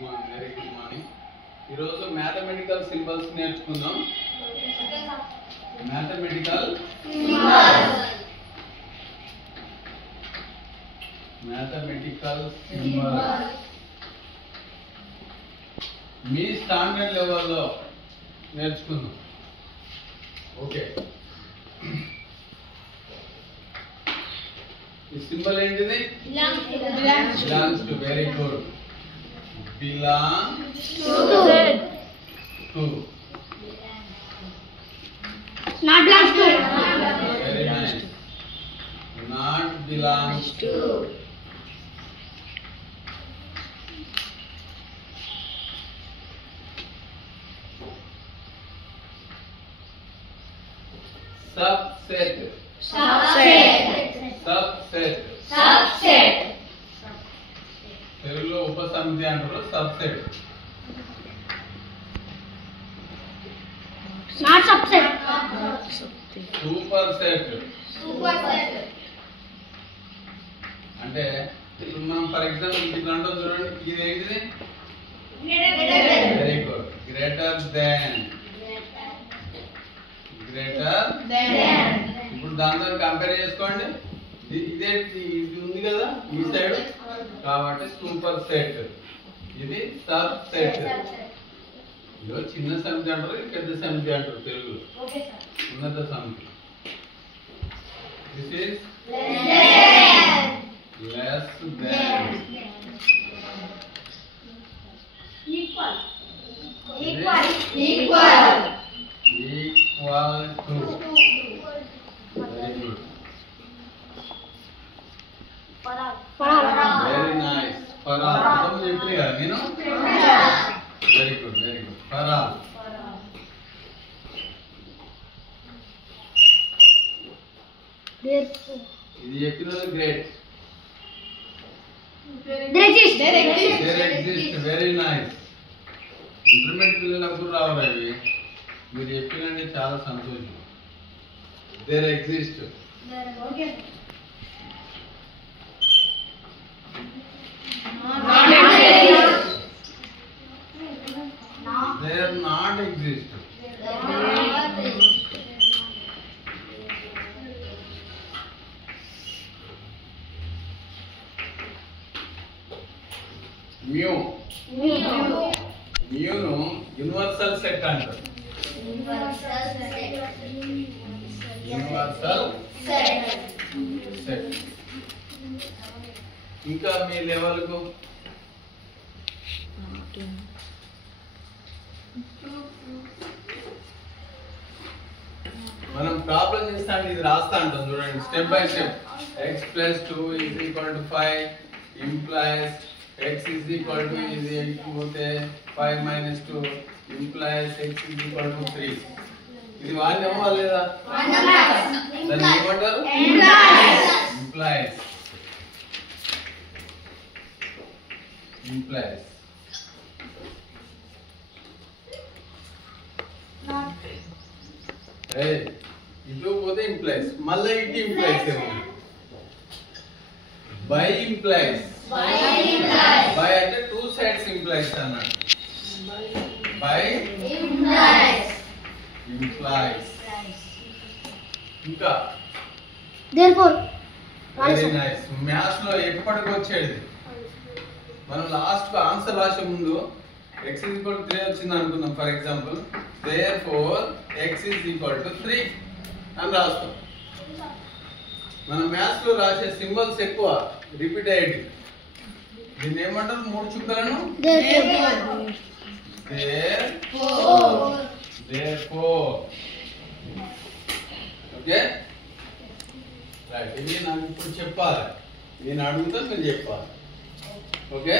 Very good morning. ఈరోజు mathematical symbols నేర్చుకుందాం. Mathematical symbols మీ standard లెవెల్లో నేర్చుకుందాం. ఓకే, ఈ సింబల్ ఏంటిది? Belongs to. Very good. Belongs to. Not belongs to. Very nice. Not belongs to. Subset. తెలుగులో ఉపసమితి అంటారు. Subset. Not subset. Super set. అంటే ఇప్పుడు మనం ఫర్ ఎగ్జాంపుల్ ఇట్లా అంటాం చూడండి. ఇది ఏంటిది? Very good. Greater than. ఇప్పుడు దాంతో కంపేర్ చేసుకోండి. ఇదే ఇది ఉంది కదా ఈ సైడ్, కాబట్టి సూపర్ సెట్. ఇది సబ్ సెట్. ఇదో చిన్న సమితి అంటారు, ఇది పెద్ద సమితి అంటారు తెలుగులో. ఉన్నత సమితి. This is less than. Equal to. Very good. Very nice. For all. అర్థం చెప్పి కదా నేను. Very good, very good. For all. ఇది చెప్పినది great. There exist. Very nice. Intermediate పిల్లలప్పుడు రావాలి అవి. మీరు చెప్పినండి చాలా సంతోషం. There exist. They not exist. Mu ను యూనివర్సల్ సెట్ అంటారు. Universal set. ఇంకా మీ లెవెల్కు మనం ప్రాబ్లం చేస్తాం. ఇది రాస్తా అంటాం చూడండి step by step. x + 2 = 5 implies x = ఇది పోతే 5 - 2 implies x = 3. ఇది వాడినామా లేదా? దాన్ని ఏమంటారు? implies. ఇటు పోతే ఇంప్లైస్, మళ్ళీ ఇటు ఇంప్లైస్ ఏముంది? By implies. బై అంటే టూ సైడ్స్ ఇంప్లైస్ అన్నాడు. By implies. ఇంకా వెరీ నైస్. మ్యాథ్స్ లో ఎప్పటికి వచ్చేది మనం లాస్ట్ ఆన్సర్ రాసే ముందు x = 3 వచ్చింది అనుకుందాం ఫర్ ఎగ్జాంపుల్. therefore x = 3 అని రాస్తాం. మన మ్యాథ్స్ లో రాసే సింబల్స్ ఎక్కువ రిపీట్ అయ్యేది. దీన్ని ఏమంటారు? మూడు చుక్కలను therefore. Okay right. ఇవి నాకు ఇప్పుడు చెప్పాలి. నేను అడుగుతా, మీరు చెప్పాలి. ఓకే.